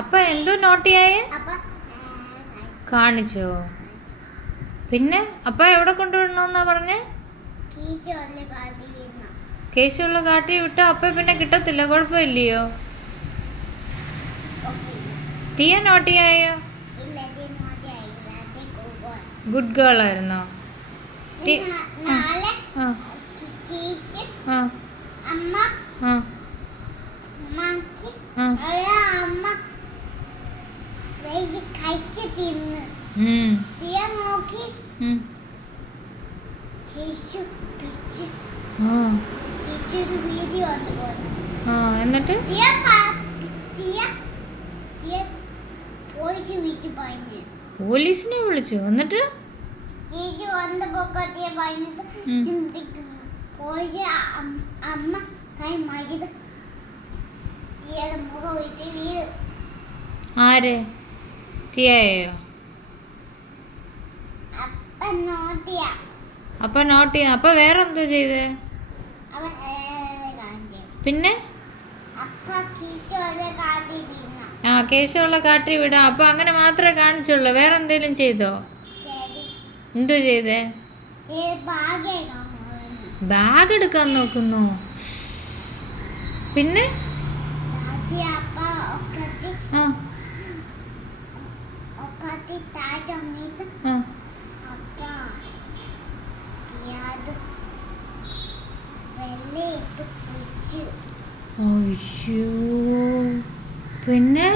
അപ്പൊ എന്തോ നോട്ടിയായേ കാണിച്ചോ? പിന്നെ അപ്പ എവിടെ കൊണ്ടുവിടണമെന്നാ പറഞ്ഞേ? കേശുള്ള കാട്ടി വിട്ടോ അപ്പ പിന്നെ കിട്ടത്തില്ല, കുഴപ്പമില്ലയോ? തീയ നോട്ടിയായോ? ഗുഡ് ഗേൾ ആയിരുന്നോ? എന്നിട്ട് പോലീസിനെ വിളിച്ചു. എന്നിട്ട് ആര്? തീയയോ? അപ്പൊ നോട്ട് ചെയ്യാം. അപ്പൊ വേറെന്തോ ചെയ്തേ? പിന്നെ കേശമുള്ള കാട്ടി വിടാം. അപ്പൊ അങ്ങനെ മാത്രമേ കാണിച്ചുള്ളൂ, വേറെ എന്തേലും ചെയ്തോ? എന്തോ ചെയ്തേ? ബാഗ് എടുക്കാൻ നോക്കുന്നു. പിന്നെ പിന്നെ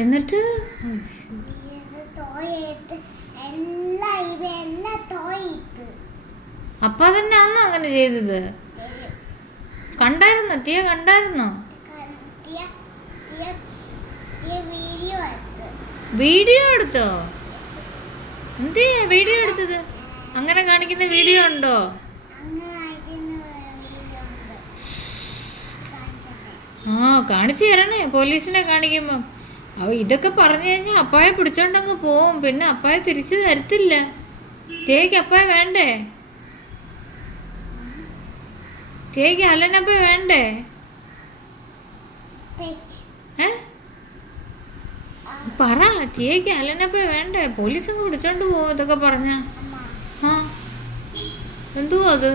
എന്നിട്ട് അപ്പ തന്നെയാണോ അങ്ങനെ ചെയ്തത്? കണ്ടായിരുന്നോ? തീയ കണ്ടായിരുന്നോ? വീഡിയോ എടുത്തോ? എന്ത് വീഡിയോ എടുത്തത്? അങ്ങനെ കാണിക്കുന്ന വീഡിയോ ഉണ്ടോ? കാണിച്ചു തരണേ പോലീസിനെ കാണിക്കുമ്പം. ഇതൊക്കെ പറഞ്ഞു കഴിഞ്ഞാൽ അപ്പായെ പിടിച്ചോണ്ടങ്ങ് പോവും. പിന്നെ അപ്പായെ തിരിച്ചു തരത്തില്ല. ടേക്ക് അപ്പായ വേണ്ടേ? ടേക്ക് അലനപ്പ വേണ്ടേ? പറ, ടേക്ക് അലനപ്പ വേണ്ടേ? പോലീസ് അങ്ങ് പിടിച്ചോണ്ട് പോവും ഇതൊക്കെ പറഞ്ഞ. എന്തുവാ അത്?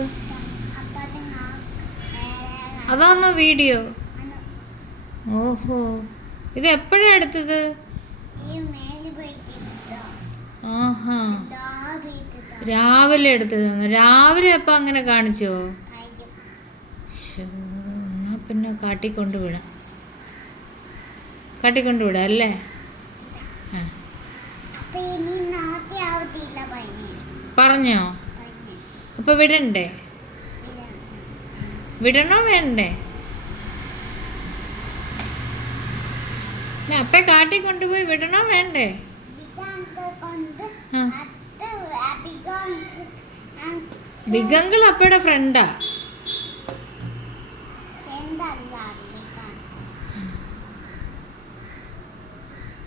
അതാണോ വീഡിയോ? ഓഹോ, ഇത് എപ്പോഴാ എടുത്തത്? ആഹാ, രാവിലെ എടുത്തത്. രാവിലെ അപ്പൊ അങ്ങനെ കാണിച്ചോ? എന്നാ പിന്നെ കാട്ടിക്കൊണ്ട് വിടാം അല്ലേ? പറഞ്ഞോ? അപ്പൊ വിടണ്ടേ? വിടണോ വേണ്ടേ? അപ്പ കാട്ടിക്കൊണ്ടുപോയി വിടണോ വേണ്ടേ? ബിഗ് അങ്കിൾ അപ്പയുടെ ഫ്രണ്ടാ.